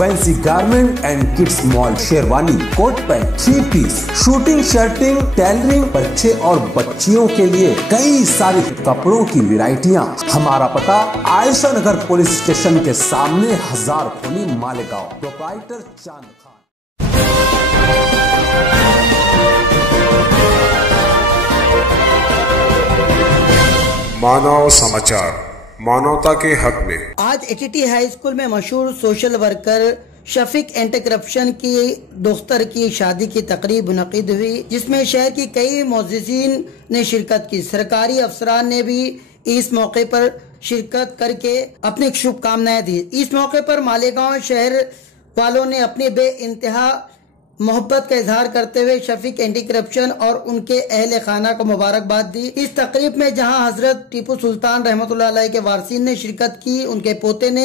Fancy garment and kids mall, sherwani, coat pant, 3 piece, suiting, shirting, tailoring, बच्चे और बच्चियों के लिए कई सारे कपड़ों की वैरायटियां। हमारा पता आयशा नगर पुलिस स्टेशन के सामने, हजार खोली, मालेगांव। प्रोप्राइटर चांद खान। मानव समाचार, मानवता के हक में। आज एटीटी हाई स्कूल में मशहूर social worker Shafiq anti corruption की दोस्तर की शादी की तकरीब मुनक़िद हुई, जिसमें शहर की कई मुअज़्ज़िज़ीन ने शिरकत की। सरकारी अफसरान ने भी इस मौके पर शिरकत करके अपनी शुभकामनाएं दी। इस मौके पर मालेगांव शहर वालों ने अपनी बेइंतहा मोहब्बत का इजहार करते हुए शफीक एंटी करप्शन और उनके अहले खाना को मुबारकबाद दी। इस तकरीब में जहां हजरत टीपू सुल्तान रहमतुल्लाह अलैह के वारसीन ने शिरकत की, उनके पोते ने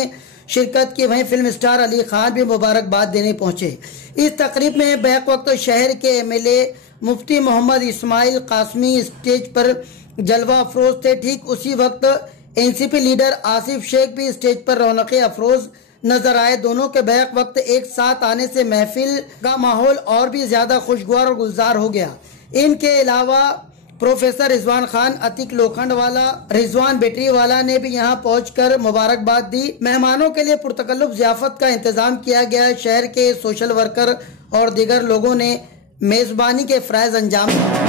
शिरकत की, वहीं फिल्म स्टार अली खान भी मुबारकबाद देने पहुंचे। इस तकरीब में बैक वक्त शहर के एमएलए मुफ्ती मोहम्मद इस्माइल कासमी स्टेज पर जलवा अफरोज थे। ठीक उसी वक्त एनसीपी लीडर आसिफ शेख भी स्टेज पर रौनक अफरोज नजर आए। दोनों के बैक वक्त एक साथ आने से महफिल का माहौल और भी ज्यादा खुशगवार और गुलजार हो गया। इनके अलावा प्रोफेसर रिजवान खान, अतीक लोखंडवाला, रिजवान बेटरीवाला ने भी यहां पहुंचकर मुबारकबाद दी। मेहमानों के लिए पुरतकल्लुफ ज़ियाफत का इंतजाम किया गया। शहर के सोशल वर्कर और दीगर लोगों ने मेजबानी के फ़राइज़ अंजाम दिए।